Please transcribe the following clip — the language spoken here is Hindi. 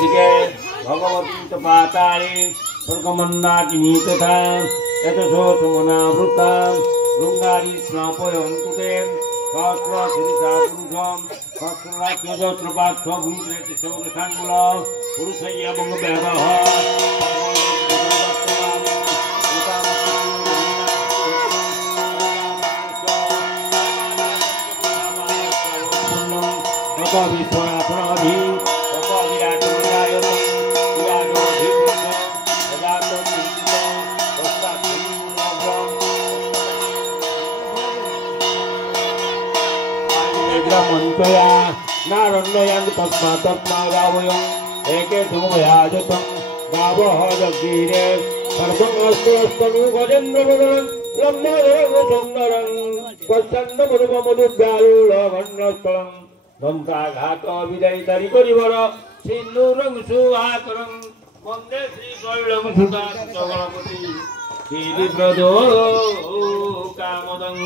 मस्तिके भगवती च पाताले स्वर्गमन्दाकिनी तथा यतसोऽसमनावृता शृङ्गारी स्नापयन्तु ते सहस्रशिरिषा पुरुषं सहस्रराज्यजोत्रपात्स्व भूमिरेति शौरसाङ्गुल पुरुषय्य बङ्गव्याधः विश्वनाथनाधि मंत्रया नारण्यं तस्मा गावयं एके धूमयाजतं गावः जगीरे सर्वमस्तनु गजेन्द्रवदनं ब्रह्मदेव सुन्दरं प्रचण्डमरुमरुद्गारुलवन्नस्थलं दंताघात विदयितरि करिवर सिन्दूरं सुहाकरं वन्दे श्रीशैलं सुताचगणपति श्रीविप्रदो कामदं